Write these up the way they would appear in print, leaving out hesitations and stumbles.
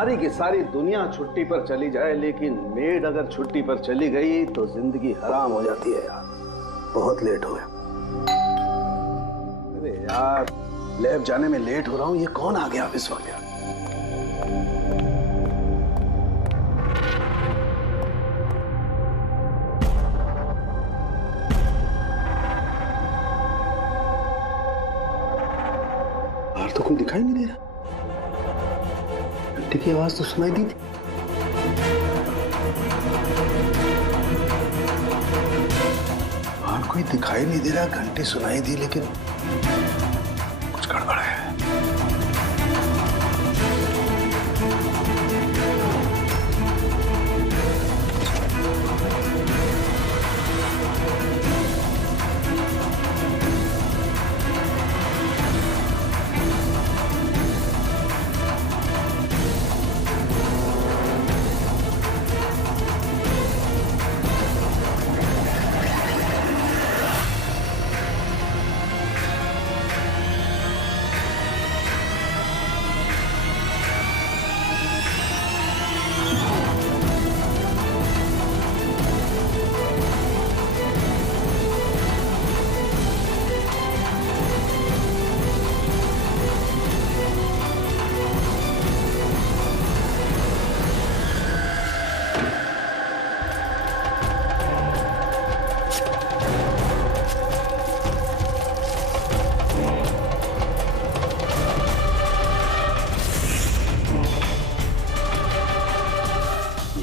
सारी की सारी दुनिया छुट्टी पर चली जाए, लेकिन मेड अगर छुट्टी पर चली गई तो जिंदगी हराम हो जाती है यार। बहुत लेट हो गया। अरे यार, लैब जाने में लेट हो रहा हूं। ये कौन आ गया इस वक्त यार? बाहर तो कोई दिखाई नहीं दे रहा। घंटे की आवाज तो सुनाई दी थी। बाहर कोई दिखाई नहीं दे रहा, घंटी सुनाई दी, लेकिन कुछ गड़बड़ है।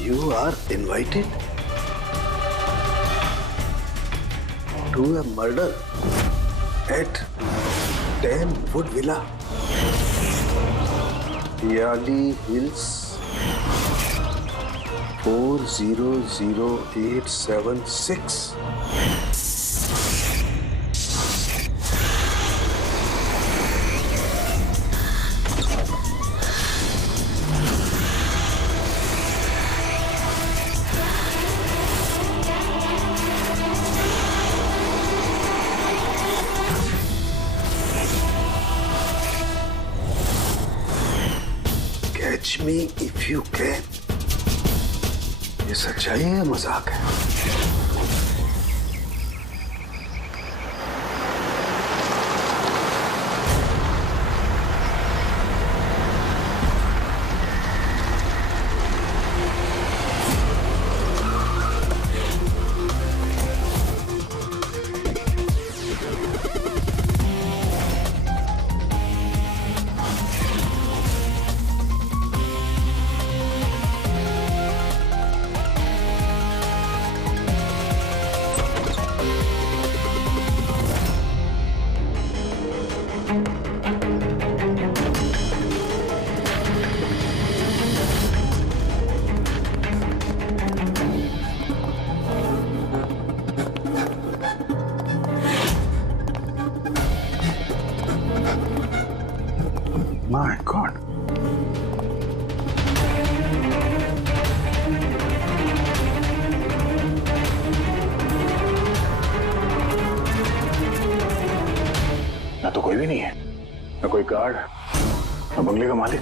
You are invited to a murder at 10 Wood Villa, Yali Hills, 400876. Catch me if you can. ये सच्चाई है या मजाक है? My God. ना तो कोई भी नहीं है, ना कोई गार्ड, ना बंगले का मालिक।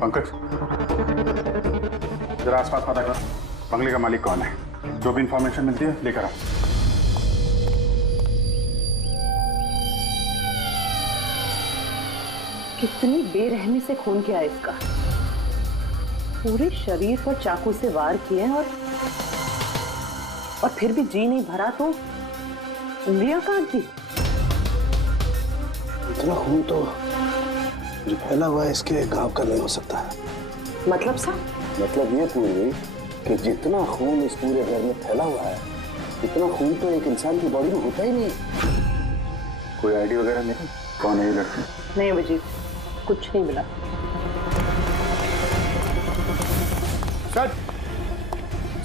पंकज, जरा आसपास पता कर, बंगले का मालिक कौन है? जो भी इंफॉर्मेशन मिलती है लेकर आओ। कितनी बेरहमी से खून किया इसका। पूरे शरीर पर चाकू से वार किए और फिर भी जी नहीं भरा तो उंगलियां काट दी। इतना खून तो जो फैला हुआ है इसके गांव का नहीं हो सकता है। मतलब सा? मतलब ये पूरी कि जितना खून इस पूरे घर में फैला हुआ है, इतना खून तो एक इंसान की बॉडी में होता ही नहीं। कोई आईडी वगैरह नहीं? कौन है ये लड़की? नहीं अभिजीत, कुछ नहीं मिला।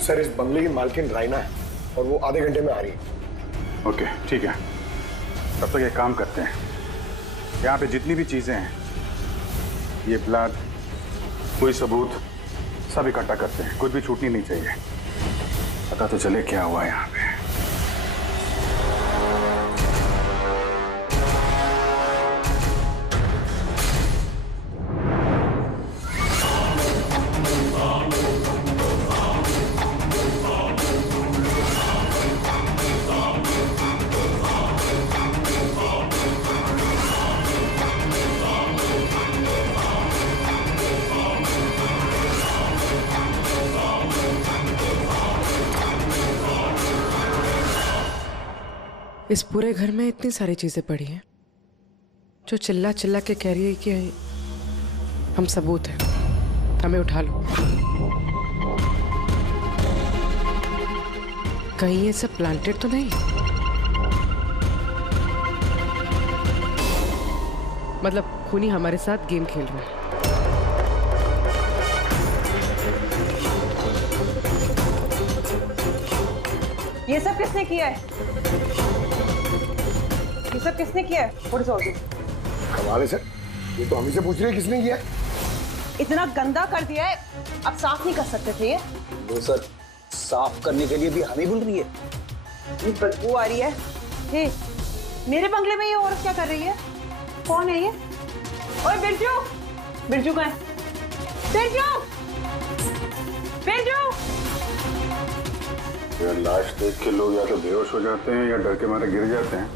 सर, इस बंगले की मालकिन राइना है और वो आधे घंटे में आ रही है। ओके, ठीक है। तब तक एक काम करते हैं, यहाँ पे जितनी भी चीजें हैं, ये ब्लड, कोई सबूत, सब इकट्ठा करते हैं। कुछ भी छूटनी नहीं चाहिए। पता तो चले क्या हुआ यहाँ पे। इस पूरे घर में इतनी सारी चीजें पड़ी हैं जो चिल्ला चिल्ला के कह रही है कि हम सबूत हैं, हमें उठा लो। कहीं ये सब प्लांटेड तो नहीं? मतलब खूनी हमारे साथ गेम खेल रहा है। ये सब किसने किया है? ये सब किसने किया है? What is all this? कमाल है सर, ये तो हम ही से पूछ रहे हैं किसने किया है। इतना गंदा कर दिया है, अब साफ नहीं कर सकते थे ये? वो सर साफ करने के लिए भी हमें बोल रही है। बदबू आ रही है। हे, मेरे बंगले में ये औरत क्या कर रही है? कौन है ये? ओए बिरजू, बिरजू कहाँ है? बिरजू, बिरजू। यार लाश देख के लोग या तो बेहोश हो जाते हैं या डर के मारे गिर जाते हैं।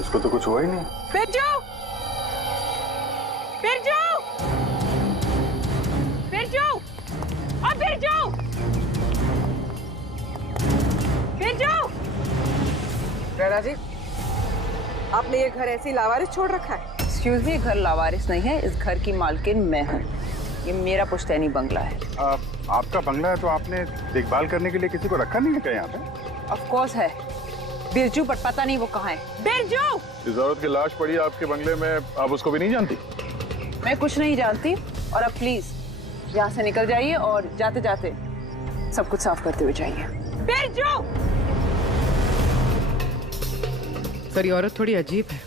इसको तो कुछ हुआ ही नहीं। बिरजू, बिरजू, बिरजू, और बिरजू, बिरजू। राणा जी, आपने ये घर ऐसे ही लावारिस छोड़ रखा है? एक्सक्यूज मी, घर लावारिस नहीं है, इस घर की मालकिन मैं हूँ। ये मेरा पुश्तैनी बंगला है। आपका बंगला है तो आपने देखभाल करने के लिए किसी को रखा नहीं है क्या यहाँ पे? ऑफ कोर्स है बिरजू, बट पता नहीं वो कहाँ है। बिरजू! इस औरत की लाश पड़ी है आपके बंगले में, आप उसको भी नहीं जानती? मैं कुछ नहीं जानती, और अब प्लीज यहाँ से निकल जाइए और जाते जाते सब कुछ साफ करते हुए जाइए। बिरजू! सर ये औरत थोड़ी अजीब है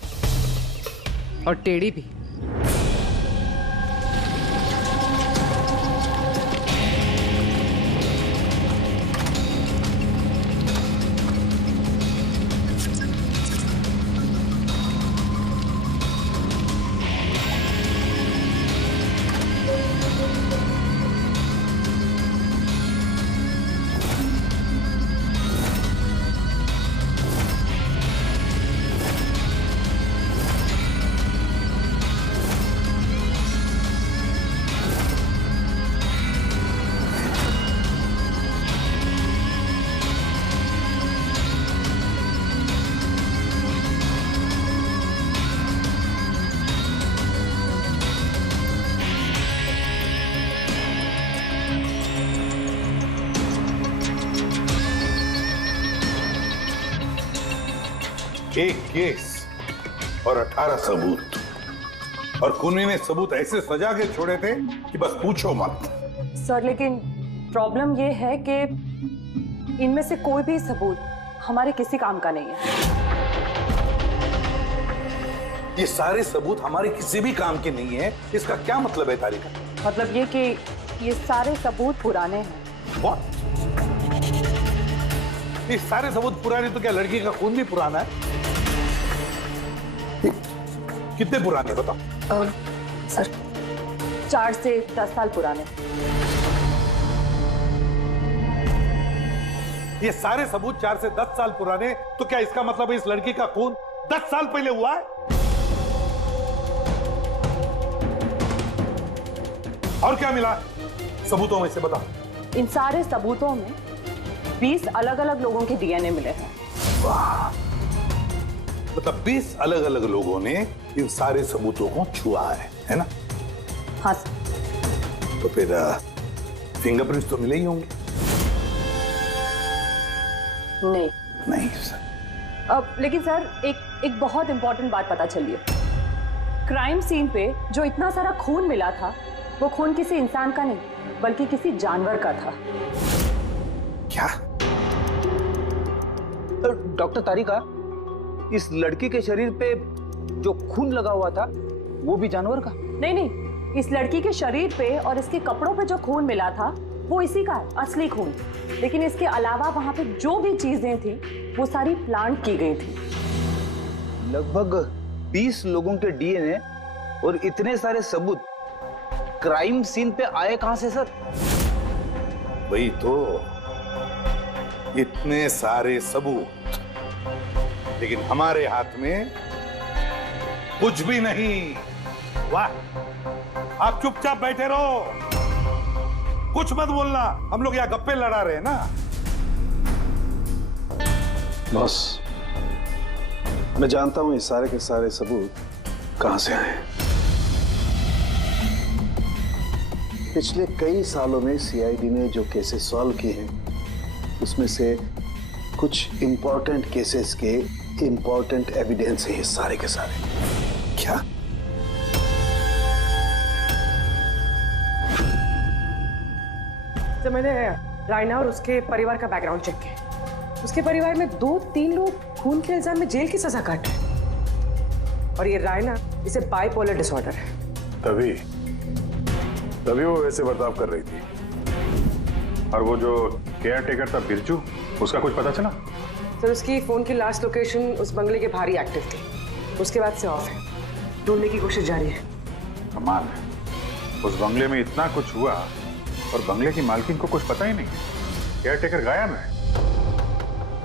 और टेढ़ी भी। एक केस और 18 सबूत, और खूनी ने सबूत ऐसे सजा के छोड़े थे कि बस पूछो मत। सर लेकिन प्रॉब्लम ये है कि इनमें से कोई भी सबूत हमारे किसी काम का नहीं है। ये सारे सबूत हमारे किसी भी काम के नहीं है, इसका क्या मतलब है तारिका? मतलब ये कि ये सारे सबूत पुराने हैं। What? ये सारे सबूत पुराने तो क्या लड़की का खून भी पुराना है? कितने पुराने बताओ? सर 4 से 10 साल पुराने। ये सारे सबूत 4 से 10 साल पुराने, तो क्या इसका मतलब है इस लड़की का खून 10 साल पहले हुआ है? और क्या मिला सबूतों में से बताओ? इन सारे सबूतों में 20 अलग अलग लोगों के डीएनए मिले हैं। वाह, मतलब 20 अलग अलग लोगों ने इन सारे सबूतों को छुआ है ना? हाँ सर। तो फिर फिंगरप्रिंट्स तो मिले ही होंगे? नहीं। नहीं सर। अब लेकिन सर एक बहुत इंपॉर्टेंट बात पता चली है। क्राइम सीन पे जो इतना सारा खून मिला था, वो खून किसी इंसान का नहीं बल्कि किसी जानवर का था। क्या? डॉक्टर तारिका, इस लड़की के शरीर पे जो खून लगा हुआ था वो भी जानवर का? नहीं, इस लड़की के शरीर पे और इसके कपड़ों पे जो खून मिला था वो इसी का है, असली खून। लेकिन इसके अलावा वहां पे जो भी चीजें थी वो सारी प्लांट की गई थी। लगभग 20 लोगों के डीएनए और इतने सारे सबूत क्राइम सीन पे आए कहां से सर? वही तो, इतने सारे सबूत, लेकिन हमारे हाथ में कुछ भी नहीं। वाह, आप चुपचाप बैठे रहो, कुछ मत बोलना, हम लोग यहाँ गप्पे लड़ा रहे हैं ना। बॉस, मैं जानता हूं ये सारे के सारे सबूत कहां से आए हैं। पिछले कई सालों में सीआईडी ने जो केसेस सॉल्व किए हैं उसमें से कुछ इंपॉर्टेंट केसेस के इंपॉर्टेंट एविडेंस है ये सारे के सारे। क्या? जब मैंने रायना और उसके परिवार का बैकग्राउंड चेक किया, उसके परिवार में 2-3 लोग खून के इल्जाम में जेल की सजा काट रहे हैं। और ये रायना, इसे बाइपोलर डिसऑर्डर है। तभी वो वैसे बर्ताव कर रही थी। और वो जो केयर टेकर था बिरजू, उसका कुछ पता चला? सर, उसकी फोन की लास्ट लोकेशन उस बंगले के बाहर ही एक्टिव थी, उसके बाद से ऑफ है। ढूंढने की कोशिश जारी है। कमाल है, उस बंगले में इतना कुछ हुआ और बंगले की मालकिन को कुछ पता ही नहीं। केयर टेकर गायब है।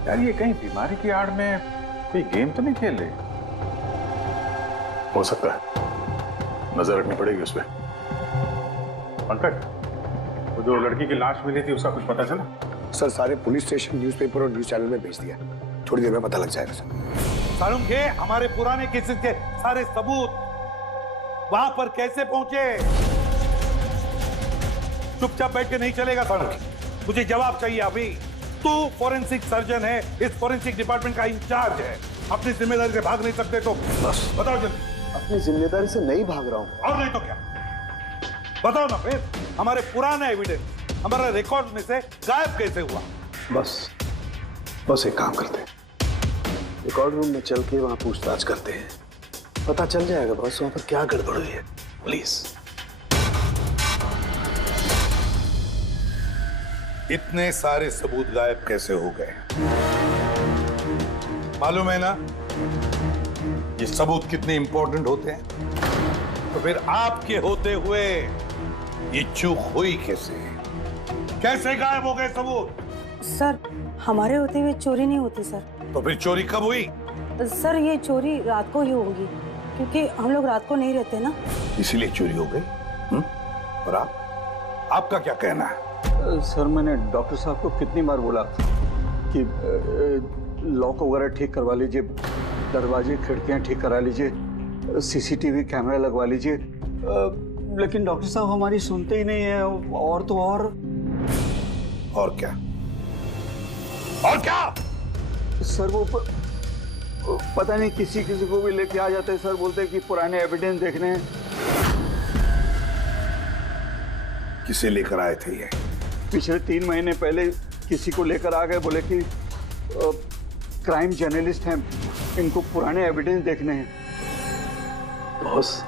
यार ये कहीं बीमारी की आड़ में कोई गेम तो नहीं खेल रहे? हो सकता है, नजर रखनी पड़ेगी उस पर। पंकज, वो जो लड़की की लाश मिली थी उसका कुछ पता चला? सर सारे पुलिस स्टेशन, न्यूज़पेपर और न्यूज़ चैनल में भेज दिया, थोड़ी देर में पता लग जाएगा सर। सारुण के हमारे पुराने केसेस के सारे सबूत वहां पर कैसे पहुंचे? चुपचाप बैठ के नहीं चलेगा सारुण, मुझे जवाब चाहिए अभी। तू फॉरेंसिक सर्जन है, इस फॉरेंसिक डिपार्टमेंट का इंचार्ज है, अपनी जिम्मेदारी से भाग नहीं सकते तो बस बताओ जल्दी। अपनी जिम्मेदारी से नहीं भाग रहा हूं। और नहीं तो क्या? बताओ ना फिर, हमारे पुराने एविडेंस हमारे रिकॉर्ड में से गायब कैसे हुआ? बस एक काम करते हैं, रिकॉर्ड रूम में चल के वहां पूछताछ करते हैं, पता चल जाएगा बस वहां पर क्या गड़बड़ हुई है। प्लीज। इतने सारे सबूत गायब कैसे हो गए? मालूम है ना ये सबूत कितने इंपॉर्टेंट होते हैं? तो फिर आपके होते हुए ये चूक हुई कैसे? कैसे गायब हो गए सबूत? सर, हमारे होते हुए चोरी नहीं होती सर। तो फिर चोरी कब हुई? सर, ये चोरी रात को ही होगी, क्योंकि हम लोग रात को नहीं रहते ना, इसीलिए चोरी हो गई। और आपका क्या कहना है? सर, मैंने डॉक्टर साहब को कितनी बार बोला कि लॉक वगैरह ठीक करवा लीजिए, दरवाजे खिड़कियां ठीक करा लीजिए, सीसीटीवी कैमरा लगवा लीजिए, लेकिन डॉक्टर साहब हमारी सुनते ही नहीं है। और तो और क्या? और क्या? सर, वो पता नहीं किसी को भी लेके आ जाते हैं सर, बोलते हैं कि पुराने एविडेंस देखने हैं। किसे लेकर आए थे ये? पिछले 3 महीने पहले किसी को लेकर आ गए, बोले कि क्राइम जर्नलिस्ट हैं, इनको पुराने एविडेंस देखने हैं। बॉस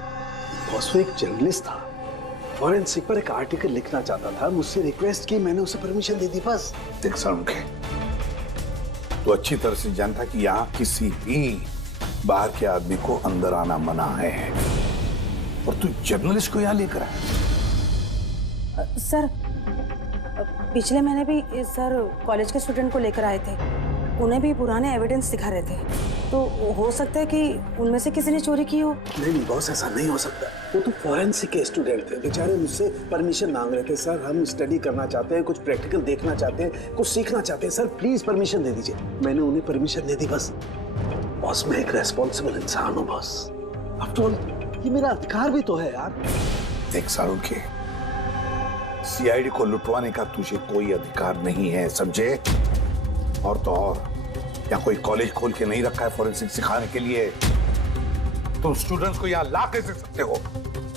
वो एक जर्नलिस्ट था, फॉरेंसिक पर एक आर्टिकल लिखना चाहता था, मुझसे रिक्वेस्ट की, मैंने उसे परमिशन दे दी बस। देख सारुण, तो अच्छी तरह से जानता कि यहाँ किसी भी बाहर के आदमी को अंदर आना मना है, और तू जर्नलिस्ट को यहाँ लेकर आया। सर, पिछले महीने भी सर कॉलेज के स्टूडेंट को लेकर आए थे, उन्हें भी पुराने एविडेंस दिखा रहे थे, तो हो सकता है कि उनमें से किसी ने चोरी की हो। नहीं बॉस, ऐसा नहीं हो सकता। वो तो फॉरेंसिक के स्टूडेंट थे, बेचारे मुझसे परमिशन मांग रहे थे। सर, हम स्टडी करना चाहते हैं, कुछ प्रैक्टिकल देखना चाहते हैं, कुछ सीखना चाहते हैं। सर प्लीज परमिशन दे दीजिए। मैंने उन्हें परमिशन दे दी बस। बॉस, मैं एक रेस्पॉन्सिबल इंसान हूँ बॉस, आफ्टर ऑल ये मेरा अधिकार भी तो है यार। देख सारुण के, सीआईडी को लुटवाने का तुझे कोई अधिकार नहीं है, समझे? और तो और या कोई कॉलेज खोल के नहीं रखा है फॉरेंसिक सिखाने के लिए। तुम स्टूडेंट्स को यहाँ ला कैसे सकते हो?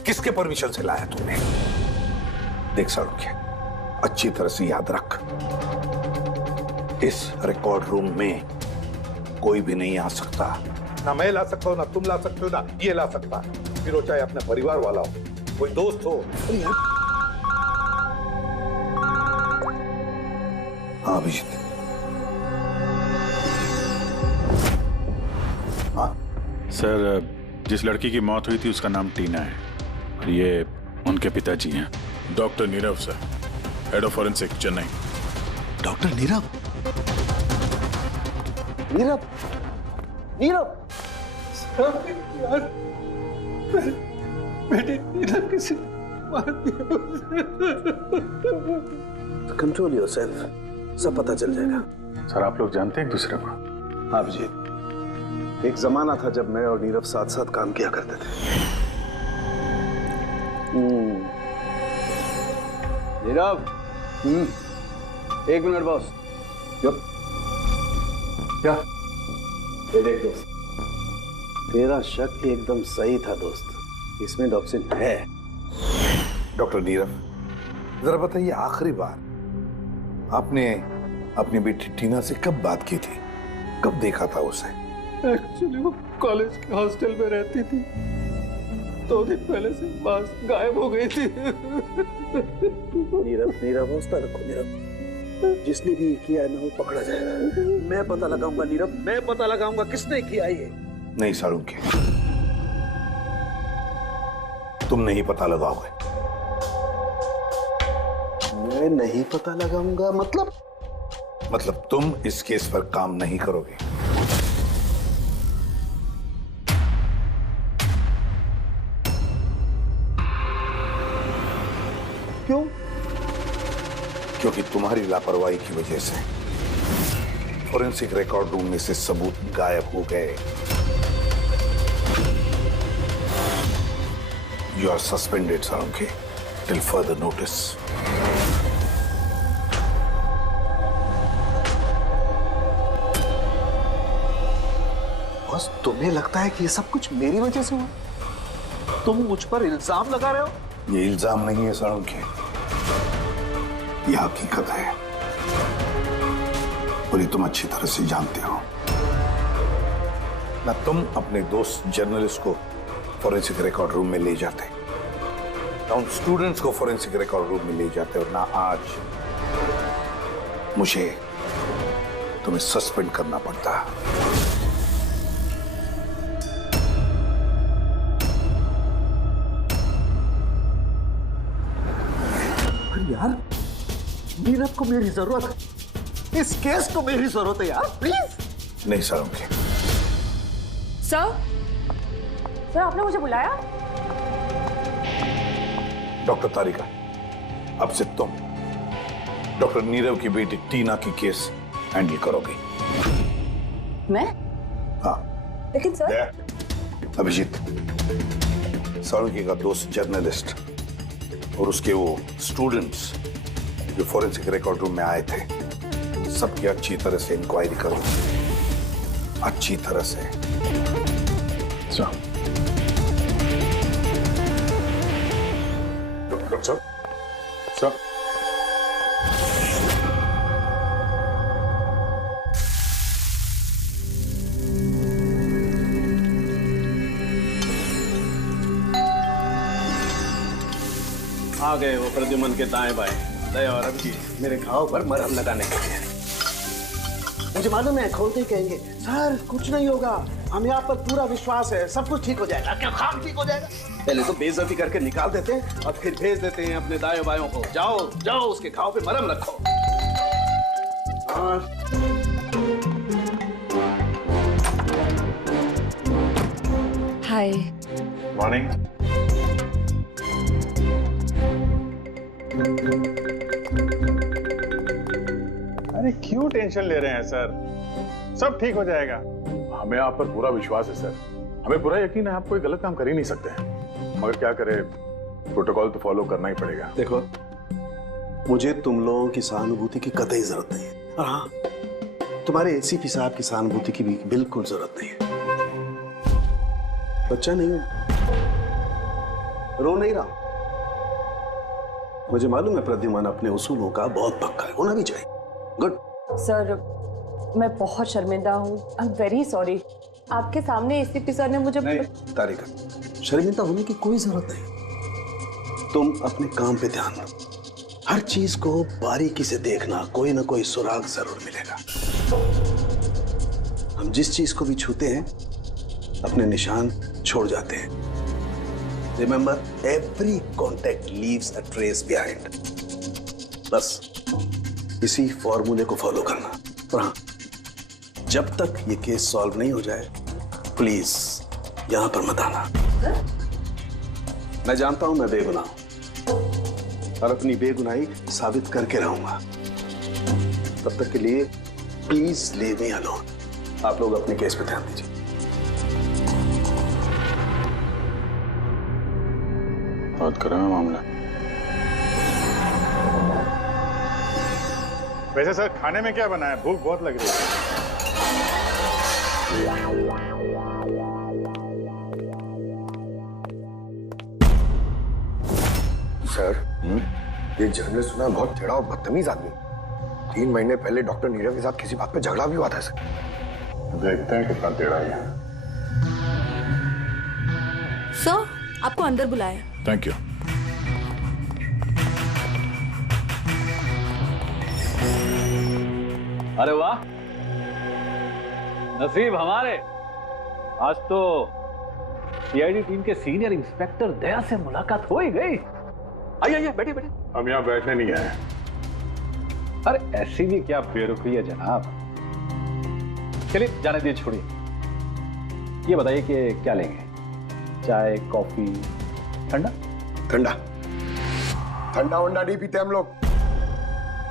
किसके परमिशन से लाया तुमने? देख सारुण, अच्छी तरह से याद रख, इस रिकॉर्ड रूम में कोई भी नहीं आ सकता। ना मैं ला सकता हूँ, ना तुम ला सकते हो, ना ये ला सकता, फिर वो चाहे अपने परिवार वाला हो, कोई दोस्त हो। हाँ अभिजीत। सर, जिस लड़की की मौत हुई थी उसका नाम टीना है, और ये उनके पिताजी हैं, doctor Nirav sir, head of forensic, Chennai. Doctor Nirav? Nirav? Nirav? यार, बेटे नीरव किसी मार दिया। कंट्रोल योरसेल्फ, सब पता चल जाएगा। सर, आप लोग जानते हैं एक दूसरे को? हाँ अभिजीत, एक जमाना था जब मैं और नीरव साथ साथ काम किया करते थे। नीरव, एक मिनट बॉस। क्या? ये देख दोस्त, तेरा शक एकदम सही था दोस्त, इसमें टॉक्सिन है। डॉक्टर नीरव, जरा बताइए, आखिरी बार आपने अपनी बेटी टीना से कब बात की थी? कब देखा था उसे? एक्चुअली वो कॉलेज के हॉस्टल में रहती थी, 2 दिन पहले से बस गायब हो गई थी। नीरव हौसला रखो नीरव, जिसने भी किया है ना वो पकड़ा जाएगा। मैं पता लगाऊंगा नीरव, मैं पता लगाऊंगा किसने किया ये। नहीं साळुंखे, तुम नहीं पता लगाओगे। मैं नहीं पता लगाऊंगा मतलब तुम इस केस पर काम नहीं करोगे। क्यों? क्योंकि तुम्हारी लापरवाही की वजह से फोरेंसिक रिकॉर्ड रूम में से सबूत गायब हो गए। You are suspended, Salunkhe, till further notice. बस तुम्हें लगता है कि ये सब कुछ मेरी वजह से हुआ? तुम मुझ पर इल्जाम लगा रहे हो? ये इल्जाम नहीं है साळुंखे, ये हकीकत है और ये तुम अच्छी तरह से जानते हो ना। तुम अपने दोस्त जर्नलिस्ट को फोरेंसिक रिकॉर्ड रूम में ले जाते, ना उन स्टूडेंट्स को फोरेंसिक रिकॉर्ड रूम में ले जाते, और ना आज मुझे तुम्हें सस्पेंड करना पड़ता। यार, नीरव को मेरी जरूरत है, इस केस को मेरी जरूरत है यार, प्लीज। नहीं साळुंखे। सर, आपने मुझे बुलाया? डॉक्टर तारिका, अब से तुम डॉक्टर नीरव की बेटी टीना की केस हैंडल करोगे। मैं? हाँ। लेकिन सर, अभिजीत, साळुंखे का दोस्त जर्नलिस्ट और उसके वो स्टूडेंट्स जो फोरेंसिक रिकॉर्ड रूम में आए थे, सबकी अच्छी तरह से इंक्वायरी करो, अच्छी तरह से। डॉक्टर साहब, आ गए वो प्रद्युमन के दाएं बाएं, दया और अभिजीत मेरे घाव पर मरहम लगाने के लिए। मुझे मालूम है, खोलते ही कहेंगे सर कुछ नहीं होगा, हमें आप पर पूरा विश्वास है, सब कुछ ठीक हो जाएगा। क्या काम ठीक हो जाएगा? पहले तो बेइज्जती करके निकाल देते हैं और फिर भेज देते हैं अपने दाएं बायों को, जाओ जाओ उसके घाव पे मरहम रखो। हाय। मॉर्निंग। अरे क्यों टेंशन ले रहे हैं सर, सब ठीक हो जाएगा। हमें आप पर पूरा विश्वास है सर, हमें पूरा यकीन है आप कोई गलत काम कर ही नहीं सकते हैं, मगर क्या करें, प्रोटोकॉल तो फॉलो करना ही पड़ेगा। देखो, मुझे तुम लोगों की सहानुभूति की कतई जरूरत नहीं है, और हाँ, तुम्हारे एसीपी साहब की सहानुभूति की भी बिल्कुल जरूरत नहीं है। बच्चा नहीं हूं, रो नहीं रहा। मुझे मालूम है प्रद्युमन अपने उसूलों का बहुत पक्का है, होना भी चाहिए। गुड। सर, मैं बहुत शर्मिंदा हूँ, आई एम वेरी सॉरी। आपके सामने एसीपी सर ने मुझे नहीं, तारिका, शर्मिंदा होने की कोई जरूरत नहीं। तुम अपने काम पे ध्यान दो, हर चीज को बारीकी से देखना, कोई ना कोई सुराग जरूर मिलेगा। हम जिस चीज को भी छूते हैं अपने निशान छोड़ जाते हैं। Remember, every contact leaves a trace behind. बस इसी फॉर्मूले को फॉलो करना। और हाँ, जब तक ये केस सॉल्व नहीं हो जाए, प्लीज यहां पर मत आना। मैं जानता हूं मैं बेगुनाह हूं और अपनी बेगुनाही साबित करके रहूंगा। तब तक के लिए प्लीज लीव मी अलोन। आप लोग अपने केस पे ध्यान दीजिए। बहुत गर्म है मामला। वैसे सर खाने में क्या बना है? भूख बहुत लग रही है। सर, ये जर्नलिस्ट सुना बहुत टेढ़ा और बदतमीज आदमी। 3 महीने पहले डॉक्टर नीरव के साथ किसी बात पे झगड़ा भी हुआ था सर। देखते हैं कितना टेढ़ा है। सर, आपको अंदर बुलाया। Thank you. अरे वाह, नसीब हमारे, आज तो सीआईडी टीम के सीनियर इंस्पेक्टर दया से मुलाकात हो ही गई। आइए बैठिए बैठिए। हम यहाँ बैठने नहीं आए। अरे ऐसी भी क्या बेरुखी है जनाब। चलिए जाने दीजिए, छोड़िए। ये बताइए कि क्या लेंगे? चाय, कॉफी, ठंडा? ठंडा ठंडा वंडा नहीं पीते हम लोग।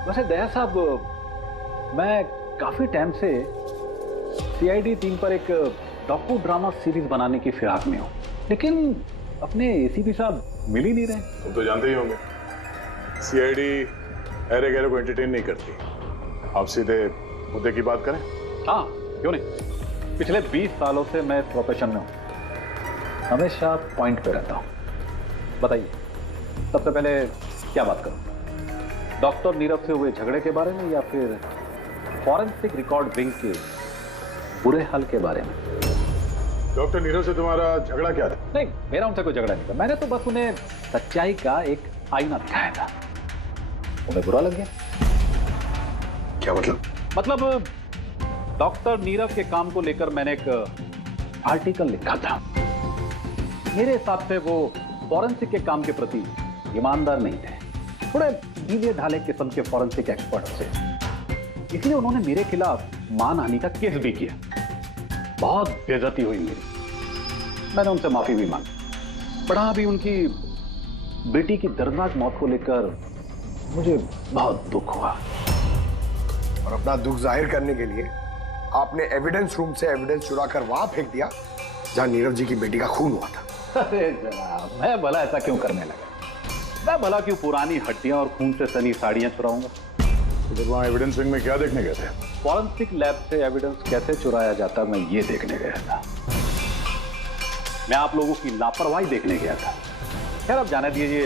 वैसे दया साहब, मैं काफी टाइम से सीआईडी टीम पर एक डॉक्यू ड्रामा सीरीज बनाने की फिराक में हूं, लेकिन अपने एसीपी साहब मिल ही नहीं रहे। तुम तो जानते ही होंगे, सीआईडी अरे गहरे को एंटरटेन नहीं करती। आप सीधे मुद्दे की बात करें। हाँ, क्यों नहीं। पिछले 20 सालों से मैं इस प्रोफेशन में हूं, हमेशा पॉइंट पे रहता हूं। बताइए, सबसे पहले क्या बात करूं? डॉक्टर नीरव से हुए झगड़े के बारे में या फिर फॉरेंसिक रिकॉर्ड विंग के बुरे हाल के बारे में? डॉक्टर नीरव से तुम्हारा झगड़ा क्या था? नहीं, मेरा उनसे कोई झगड़ा नहीं था। मैंने तो बस उन्हें सच्चाई का एक आईना दिखाया था। उन्हें बुरा लग गया। क्या मतलब? मतलब डॉक्टर नीरव के काम को लेकर मैंने एक आर्टिकल लिखा था। मेरे हिसाब से वो फॉरेंसिक के काम के प्रति ईमानदार नहीं थे, थोड़े ढीले ढाले किस्म के फॉरेंसिक एक्सपर्ट थे। इसलिए उन्होंने मेरे खिलाफ मानहानि का केस भी किया। बहुत बेइज्जती हुई मेरी। मैंने उनसे माफी भी मांगी। बड़ा भी उनकी बेटी की दर्दनाक मौत को लेकर मुझे बहुत दुख हुआ। और अपना दुख जाहिर करने के लिए आपने एविडेंस रूम से एविडेंस चुरा कर वहां फेंक दिया जहां नीरव जी की बेटी का खून हुआ था। अरे जनाब, मैं भला ऐसा क्यों करने लगा? मैं भला क्यों पुरानी हड्डियां और खून से सनी साड़ियां चुराऊंगा? तो वहां एविडेंस विंग में क्या देखने गए थे? फॉरेंसिक लैब से एविडेंस कैसे चुराया जाता, मैं ये देखने गया था। मैं आप लोगों की लापरवाही देखने गया था। खैर, अब जाने दीजिए,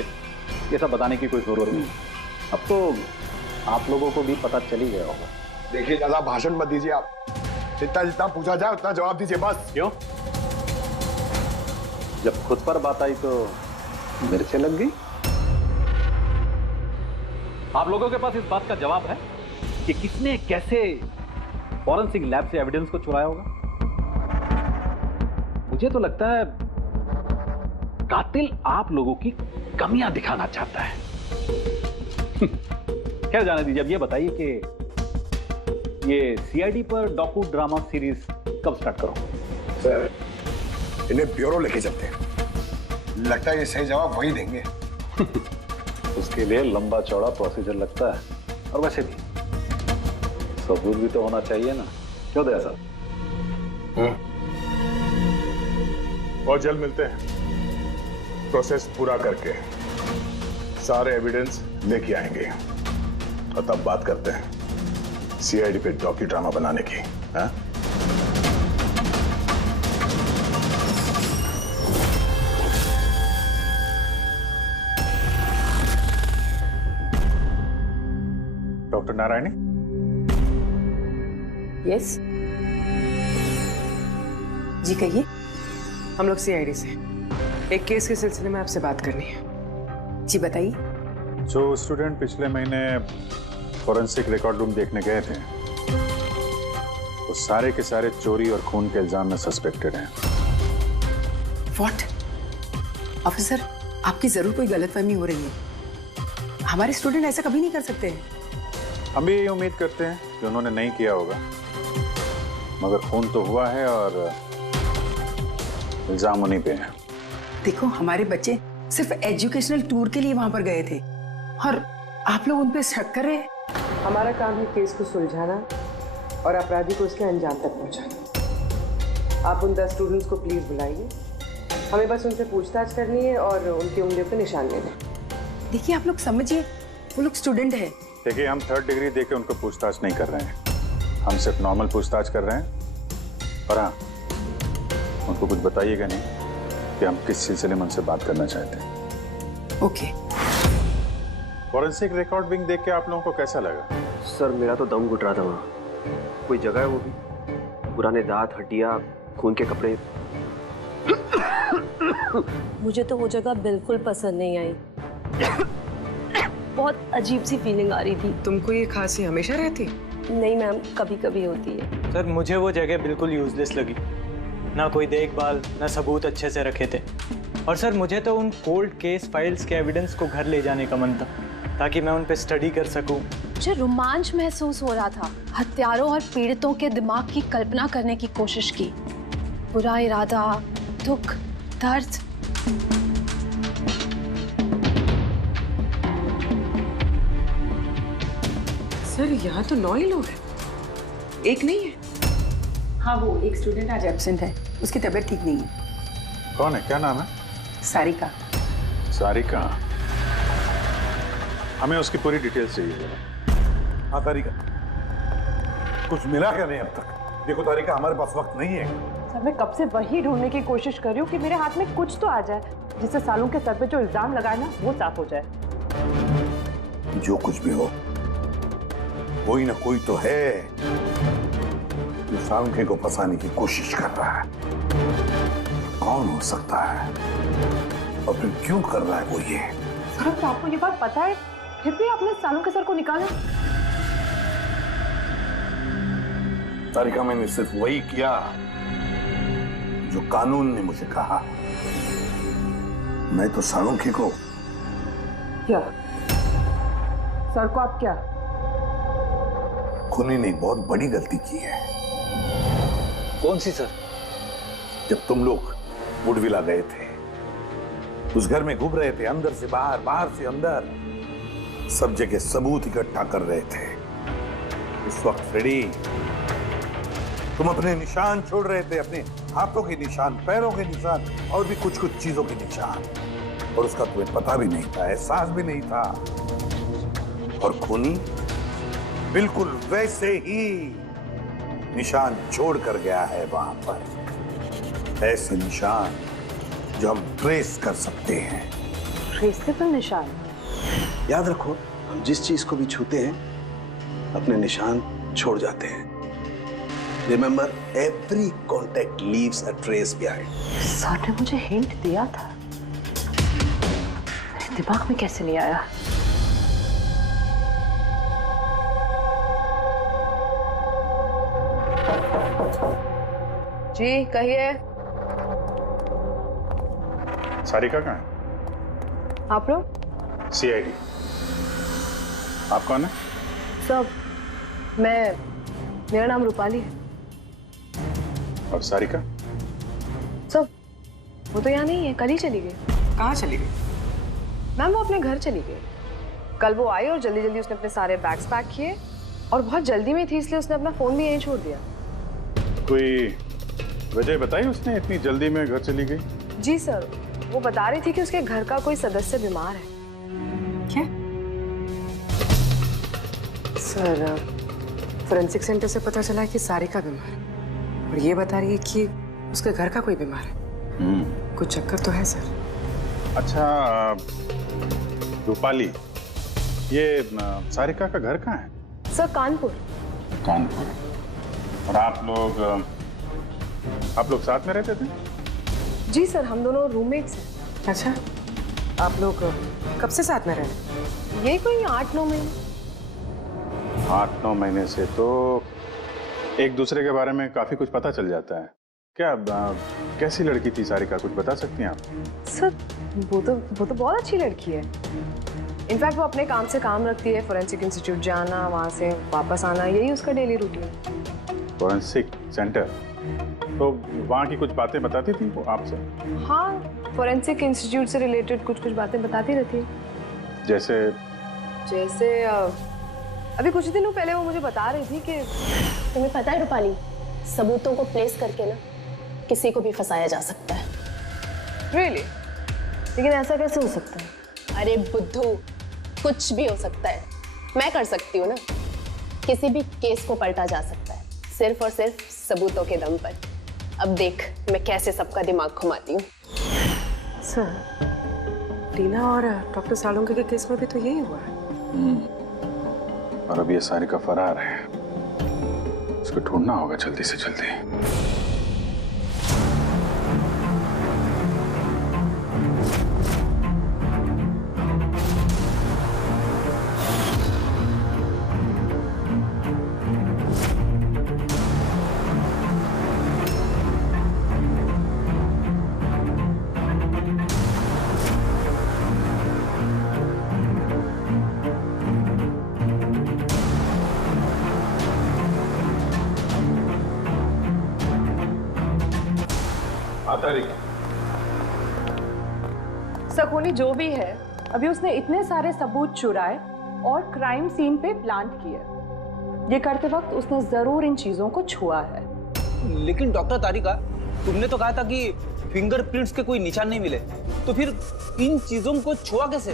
ये सब बताने की कोई जरूरत नहीं। अब तो आप लोगों को भी पता चल ही गया होगा। देखिए, ज्यादा भाषण मत दीजिए आप। जितना पूछा जाए उतना जवाब दीजिए बस। क्यों? जब खुद पर बात आई तो मिर्चें लग गई। आप लोगों के पास इस बात का जवाब है कि किसने कैसे फॉरेंसिक लैब से एविडेंस को चुराया होगा? मुझे तो लगता है कातिल आप लोगों की कमियां दिखाना चाहता है। खैर, जाने दीजिए। अब ये बताइए कि ये सीआईडी पर डॉक्यू ड्रामा सीरीज कब स्टार्ट करो? सर, इन्हें ब्यूरो लेके चलते हैं। लगता है ये सही जवाब वही देंगे। उसके लिए लंबा चौड़ा प्रोसीजर लगता है, और वैसे भी सबूत भी तो होना चाहिए ना। क्यों दया साहब? बहुत जल्द मिलते हैं। प्रोसेस पूरा करके सारे एविडेंस लेके आएंगे और तब बात करते हैं सीआईडी पे डॉक्यू ड्रामा बनाने की। हाँ? डॉक्टर नारायणी? यस जी कहिए। हम लोग सीआईडी से एक केस के सिलसिले में आपसे बात करनी है। जी बताइए। जो स्टूडेंट पिछले महीने फॉरेंसिक रिकॉर्ड रूम देखने गए थे, वो सारे के सारे चोरी और खून के इल्जाम में सस्पेक्टेड हैं। व्हाट? ऑफिसर, आपकी जरूर कोई गलतफहमी हो रही है। हमारे स्टूडेंट ऐसा कभी नहीं कर सकते हैं। हम भी यही उम्मीद करते हैं कि उन्होंने नहीं किया होगा, मगर खून तो हुआ है और इल्जाम उन्हीं पे है। देखो, हमारे बच्चे सिर्फ एजुकेशनल टूर के लिए वहां पर गए थे और आप लोग उन पे शक कर रहे हैं। हमारा काम है केस को सुलझाना और अपराधी को उसके अंजाम तक पहुंचाना। आप उन 10 स्टूडेंट्स को प्लीज बुलाइए हमें बस उनसे पूछताछ करनी है और उनकी उंगलियों पे निशान लेने। देखिए आप लोग समझिए, वो लोग स्टूडेंट है। देखिए हम 3rd डिग्री देके उनको पूछताछ नहीं कर रहे हैं, हम सिर्फ नॉर्मल पूछताछ कर रहे हैं। और हाँ, उनको कुछ बताइएगा नहीं कि हम किस सिलसिले में उनसे बात करना चाहते हैं। ओके। फॉरेंसिक रिकॉर्डिंग देख के आप लोगों को कैसा लगा? सर मेरा तो दम घुट रहा था वहाँ। कोई जगह है वो भी, पुराने दांत, हड्डियाँ, खून के कपड़े। मुझे तो वो जगह बिल्कुल पसंद नहीं आई। बहुत अजीब सी फीलिंग आ रही थी। तुमको ये खांसी हमेशा रहती? नहीं मैम, कभी कभी होती है। सर मुझे वो जगह बिल्कुल यूजलेस लगी, ना कोई देखभाल, ना सबूत अच्छे से रखे थे। और सर मुझे तो उन कोल्ड केस फाइल्स के एविडेंस को घर ले जाने का मन था, ताकि मैं उन पे स्टडी कर सकूं। मुझे रोमांच महसूस हो रहा था। हत्यारों और पीड़ितों के दिमाग की कल्पना करने की कोशिश की। बुरा इरादा, दुख, दर्द। सर यहाँ तो 9 ही लोग हैं, एक नहीं है। हाँ, वो एक स्टूडेंट आज एब्सेंट है, उसकी तबीयत ठीक नहीं है। कौन है, क्या नाम है? सारिका। सारिका, हमें उसकी पूरी डिटेल्स चाहिए। हाँ तारिका, कुछ मिला क्या नहीं अब तक? देखो तारिका, हमारे पास वक्त नहीं है। सर मैं कब से वही ढूंढने की कोशिश कर रही हूँ कि मेरे हाथ में कुछ तो आ जाए, जिससे सालों के सर पे जो इल्जाम लगाए ना वो साफ हो जाए। जो कुछ भी हो, कोई ना कोई तो है जो सालुंखे को फंसाने की कोशिश कर रहा है। कौन हो सकता है और फिर क्यों कर रहा है वो ये? सर अब तो आपको ये बात पता है, फिर भी आपने सालों के सर को निकाला। तारिका, मैंने सिर्फ वही किया जो कानून ने मुझे कहा। मैं तो सालुंखे को क्या? सर को आप क्या? खूनी ने बहुत बड़ी गलती की है। कौन सी सर? जब तुम लोग वुडविला गए थे, उस घर में घूम रहे थे, अंदर से बाहर, बाहर से अंदर, सब जगह सबूत इकट्ठा कर रहे थे। उस वक्त फ्रेडी, तुम अपने निशान छोड़ रहे थे, अपने हाथों के निशान, पैरों के निशान और भी कुछ कुछ चीजों के निशान, और उसका तुम्हें पता भी नहीं था, एहसास भी नहीं था। और खूनी बिल्कुल वैसे ही निशान छोड़ कर गया है वहां पर, ऐसे निशान जो हम ट्रेस कर सकते हैं। ट्रेसेबल निशान? याद रखो, हम जिस चीज को भी छूते हैं अपने निशान छोड़ जाते हैं। Remember, every contact leaves a trace behind. Sir ने मुझे हिंट दिया था, मेरे दिमाग में कैसे नहीं आया? जी कहिए। सारिका कहाँ है? आप लोग? CID। आप कौन है? सब, मेरा नाम रूपाली है। और सारिका? सब, वो तो यहाँ नहीं है, कल ही चली गई। कहाँ चली गई? मैम वो अपने घर चली गई। कल वो आई और जल्दी जल्दी उसने अपने सारे बैग्स पैक किए, और बहुत जल्दी में थी इसलिए उसने अपना फोन भी यहीं छोड़ दिया। कोई वजह बताई उसने इतनी जल्दी में घर चली गई? जी सर, वो बता रही थी कि उसके घर का कोई सदस्य बीमार है। क्या? सर, फोरेंसिक सेंटर से पता चला है कि सारिका बीमार है, और ये बता रही है कि उसके घर का कोई बीमार है। कुछ चक्कर तो है सर। अच्छा रूपाली, ये सारिका का घर कहाँ है? सर कानपुर। कानपुर। और आप लोग साथ में रहते थे? जी सर, हम दोनों रूममेट्स हैं। अच्छा, आप लोग कब से साथ में रहे? यही कोई 8-9 महीने। 8-9 महीने से तो एक दूसरे के बारे में काफी कुछ पता चल जाता है। क्या कैसी लड़की थी सारिका, कुछ बता सकती हैं आप? सर वो तो बहुत अच्छी लड़की है। इनफैक्ट वो अपने काम से काम रखती है, फोरेंसिक इंस्टीट्यूट जाना, वहाँ से वापस आना, यही उसका डेली रूटीन। Forensic centre? तो वहाँ की कुछ बातें बताती थी वो आपसे? हाँ, फोरेंसिक इंस्टीट्यूट से रिलेटेड कुछ बातें बताती रहती है। जैसे अभी कुछ दिनों पहले वो मुझे बता रही थी कि तुम्हें पता है रूपाली, सबूतों को प्लेस करके ना किसी को भी फंसाया जा सकता है। Really? लेकिन ऐसा कैसे हो सकता है? अरे बुद्धू, कुछ भी हो सकता है। मैं कर सकती हूँ ना। किसी भी केस को पलटा जा सकता है, सिर्फ और सिर्फ सबूतों के दम पर। अब देख मैं कैसे सबका दिमाग घुमाती हूँ। सर, टीना और डॉक्टर सालुंके के केस में भी तो यही हुआ है। और अब ये सारिका फरार है, उसको ढूंढना होगा जल्दी से जल्दी। शकुनी जो भी है, अभी उसने इतने सारे सबूत चुराए और क्राइम सीन पे प्लांट किए। ये करते वक्त उसने जरूर इन चीजों को छुआ है। लेकिन डॉक्टर तारिका, तुमने तो कहा था कि फिंगरप्रिंट्स के कोई निशान नहीं मिले, तो फिर इन चीजों को छुआ कैसे?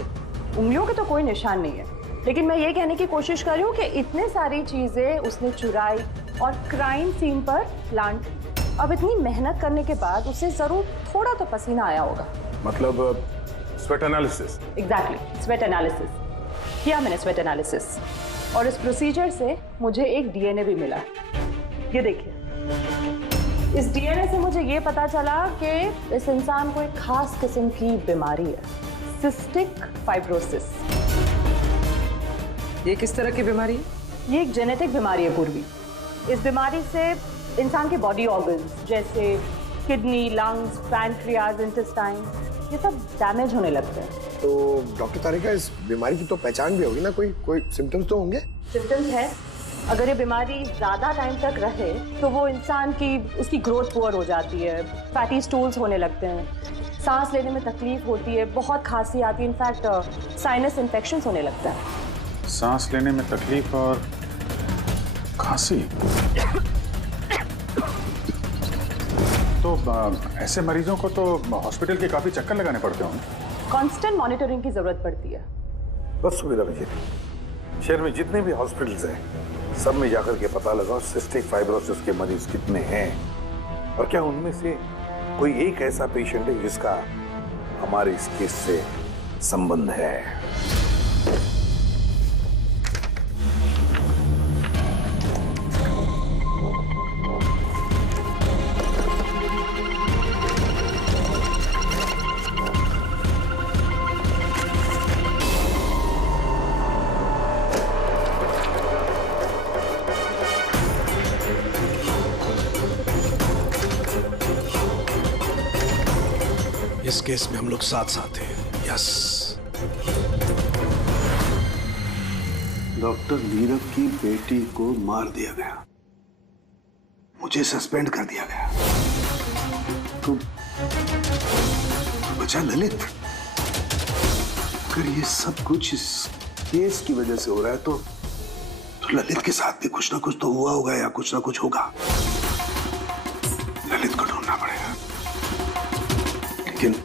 उंगलियों के तो कोई निशान नहीं है, लेकिन मैं ये कहने की कोशिश कर रही हूँ कि इतने सारी चीजें उसने चुराई और क्राइम सीन पर प्लांट की। अब इतनी मेहनत करने के बाद उसे जरूर थोड़ा तो पसीना आया होगा। मतलब sweat analysis? Exactly, sweat analysis किया मैंने, स्वेट एनालिसिस। और इस प्रोसीजर से मुझे एक डीएनए भी मिला। ये देखिए, इस डीएनए से मुझे ये पता चला कि इस इंसान को एक खास किस्म की बीमारी है, सिस्टिक फाइब्रोसिस। ये किस तरह की बीमारी है? ये एक जेनेटिक बीमारी है पूर्वी। इस बीमारी से इंसान के बॉडी ऑर्गन्स जैसे किडनी, लंग्स, पैंक्रियाज, इंटेस्टाइन, ये सब डैमेज होने लगते हैं। तो डॉक्टर तारिका, इस बीमारी की तो पहचान भी होगी ना? कोई सिम्टम्स तो होंगे? सिम्टम्स है। अगर ये बीमारी ज्यादा टाइम तक रहे तो वो इंसान की उसकी ग्रोथ पुअर हो जाती है, फैटी स्टूल्स होने लगते हैं, सांस लेने में तकलीफ होती है, बहुत खांसी आती है, इनफैक्ट साइनस इन्फेक्शंस होने लगता है। सांस लेने में तकलीफ और खांसी? तो ऐसे मरीजों को तो हॉस्पिटल के काफी चक्कर लगाने पड़ते होंगे। कांस्टेंट मॉनिटरिंग की जरूरत पड़ती है। बस सुविधा भेजिए। शहर में जितने भी हॉस्पिटल्स हैं, सब में जाकर के पता लगाओ सिस्टिक फाइब्रोसिस के मरीज कितने हैं और क्या उनमें से कोई एक ऐसा पेशेंट है जिसका हमारे इस केस से संबंध है। इस केस में हम लोग साथ साथ हैं। यस। डॉक्टर नीरव की बेटी को मार दिया गया, मुझे सस्पेंड कर दिया गया, तो बचा ललित। अगर ये सब कुछ इस केस की वजह से हो रहा है तो ललित के साथ भी कुछ ना कुछ तो हुआ होगा या कुछ ना कुछ होगा। ललित को ढूंढना पड़ेगा, लेकिन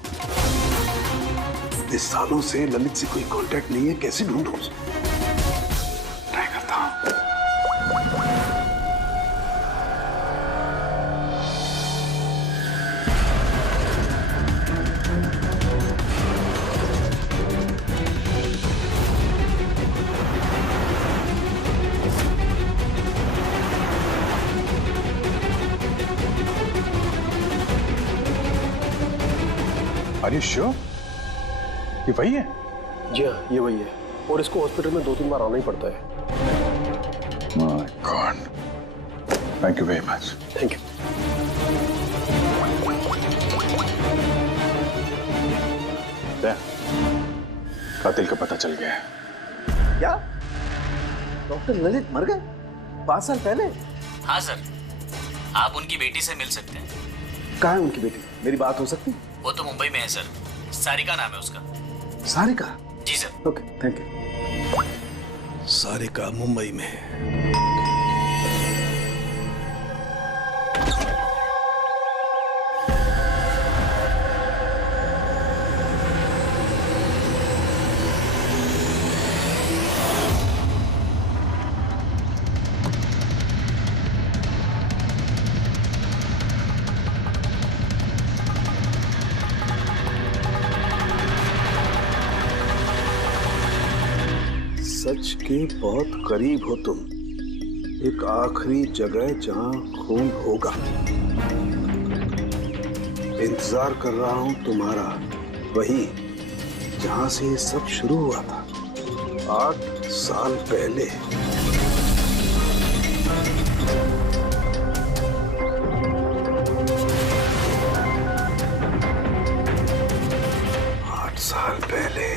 इस सालों से ललित से कोई कांटेक्ट नहीं है, कैसे ढूंढूं? ट्राई करता हूं। Are you sure? ये वही है? जी हाँ, ये वही है। और इसको हॉस्पिटल में 2-3 बार आना ही पड़ता है। My God. Thank you very much. Thank you. कातिल का पता चल गया है। क्या? डॉक्टर ललित मर गए 5 साल पहले? हाँ सर, आप उनकी बेटी से मिल सकते हैं। कहाँ है उनकी बेटी? मेरी बात हो सकती? वो तो मुंबई में है सर, सारिका नाम है उसका। सारिका? जी sir. Okay, thank you. Sarika Mumbai में है। सच के बहुत करीब हो तुम। एक आखिरी जगह जहां खून होगा। इंतजार कर रहा हूं तुम्हारा, वही जहां से ये सब शुरू हुआ था 8 साल पहले। साल पहले।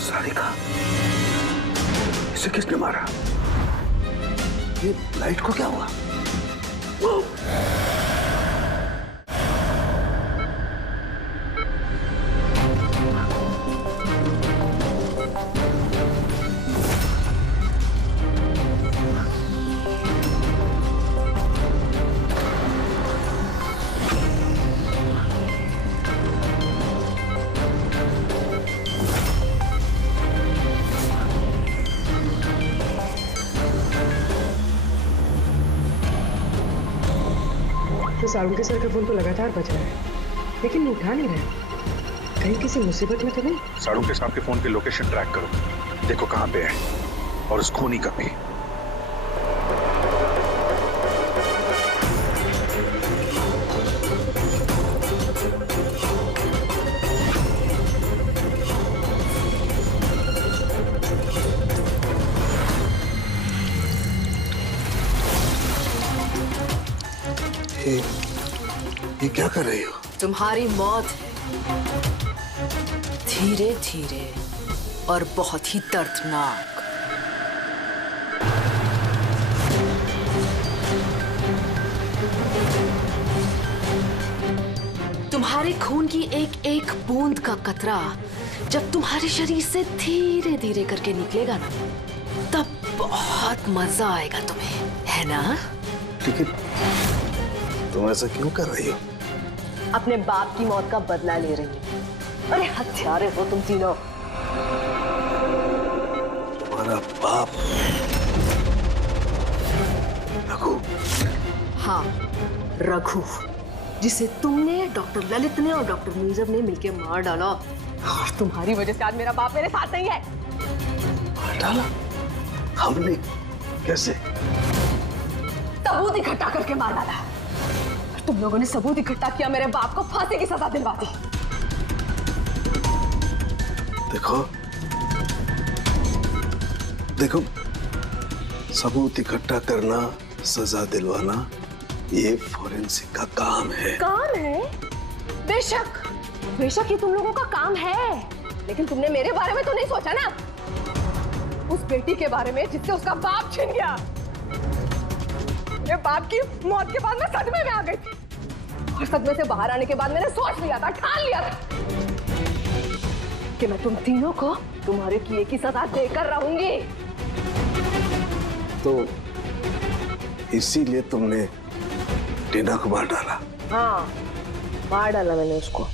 सारिका, इसे किसने मारा? ये लाइट को क्या हुआ? वो सारुण के सर का फोन तो लगातार बज रहा है, लेकिन वो उठा नहीं रहा। कहीं किसी मुसीबत में तो नहीं? सारुण के साहब के फोन की लोकेशन ट्रैक करो, देखो कहाँ पे है और उस खूनी का भी। ये क्या कर रही हो? तुम्हारी मौत है, धीरे धीरे और बहुत ही दर्दनाक। तुम्हारे खून की एक एक बूंद का कतरा जब तुम्हारे शरीर से धीरे धीरे करके निकलेगा ना, तब बहुत मजा आएगा तुम्हें, है ना? लेकिन तुम ऐसा क्यों कर रही हो? अपने बाप की मौत का बदला ले रही हूँ। अरे हत्यारे हो तुम तीनों। तुम्हारा बाप रघु? हाँ, रघु, जिसे तुमने, डॉक्टर ललित ने और डॉक्टर नीरव ने मिलकर मार डाला। और तुम्हारी वजह से आज मेरा बाप मेरे साथ नहीं है। मार डाला? हमने? कैसे? सबूत इकट्ठा करके मार डाला। तुम लोगों ने सबूत इकट्ठा किया, मेरे बाप को फांसी की सजा दिलवा दी। देखो देखो, सबूत इकट्ठा करना, सजा दिलवाना, ये फोरेंसिक का काम है। काम है? बेशक बेशक ये तुम लोगों का काम है, लेकिन तुमने मेरे बारे में तो नहीं सोचा ना, उस बेटी के बारे में जिससे उसका बाप छिन गया। मेरे बाप की मौत के बाद मैं सदमे में आ गई थी, और सदमे से बाहर आने के बाद मैंने सोच लिया था, ठान लिया था कि मैं तुम तीनों को तुम्हारे किए की सजा देकर रहूंगी। तो इसीलिए तुमने टीना को मार डाला? हाँ, मार डाला मैंने उसको,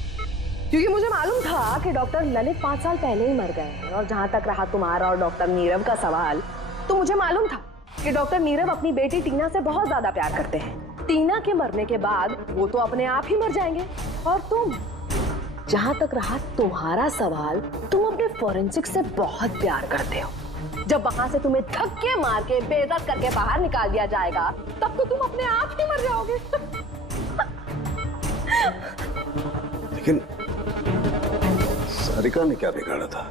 क्योंकि मुझे मालूम था कि डॉक्टर ललित 5 साल पहले ही मर गए हैं। और जहां तक रहा तुम्हारा और डॉक्टर नीरव का सवाल, तो मुझे मालूम था कि डॉक्टर नीरव अपनी बेटी टीना से बहुत ज्यादा प्यार करते हैं। टीना के मरने के बाद वो तो अपने आप ही मर जाएंगे। और तुम, जहां तक रहा तुम्हारा सवाल, तुम अपने फोरेंसिक से बहुत प्यार करते हो। जब वहां से तुम्हें धक्के मार के बेइज्जत करके बाहर निकाल दिया जाएगा, तब तो तुम अपने आप ही मर जाओगे। लेकिन सारिका ने क्या बिगाड़ा था?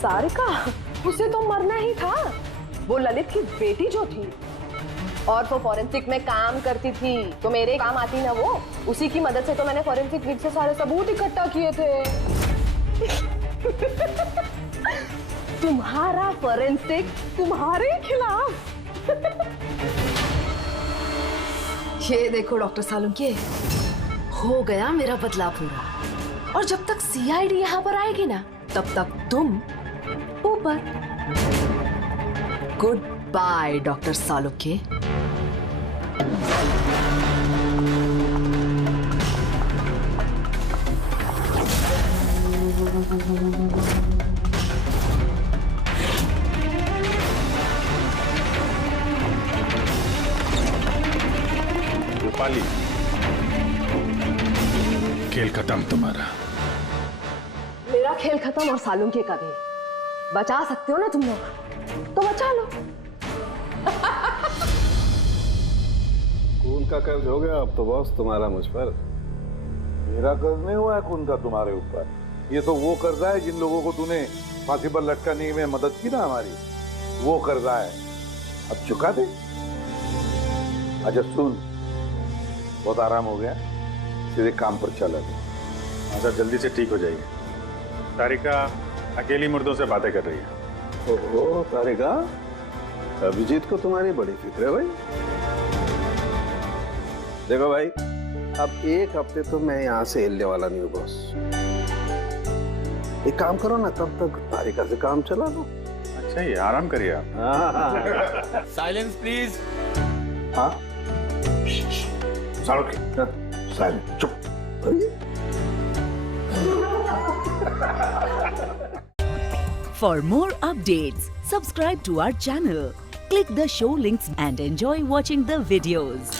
सारिका? उसे तो मरना ही था। वो ललित की बेटी जो थी, और वो फॉरेंसिक में काम करती थी तो मेरे काम आती ना वो। उसी की मदद से तो मैंने फॉरेंसिक विंग से सारे सबूत इकट्ठा किए थे। तुम्हारा फॉरेंसिक तुम्हारे खिलाफ। ये देखो डॉक्टर सालुंके, हो गया मेरा बदला पूरा। और जब तक सीआईडी यहाँ पर आएगी ना, तब तक तुम ऊपर। Good by doctor Salunke. Rupali, खेल खत्म तुम्हारा। मेरा खेल खत्म और सालुंके का भी। बचा सकते हो ना तुम लोग, तो बचा लो। खून का कर्ज हो गया अब तो बॉस तुम्हारा मुझ पर। मेरा कर्ज नहीं हुआ है खून का तुम्हारे ऊपर। ये तो वो कर्जा है जिन लोगों को तूने फांसी पर लटकाने में मदद की ना हमारी, वो कर्जा है। अब चुका दे। अच्छा सुन, बहुत आराम हो गया, सीधे काम पर चला। अच्छा जल्दी से ठीक हो जाइए। तारिका अकेली मुर्दों से बातें कर रही है। ओहो तारिका, अभिजीत को तुम्हारी बड़ी फिक्र है भाई। देखो भाई, अब एक हफ्ते तो मैं यहाँ से हिलने वाला नहीं हूँ बॉस। एक काम करो ना, तब तक तारिका से काम चला लो। अच्छा ये आराम करिए आप। Silence please. हाँ साइलेंस, चुप। For more updates, subscribe to our channel, click the show links and enjoy watching the videos.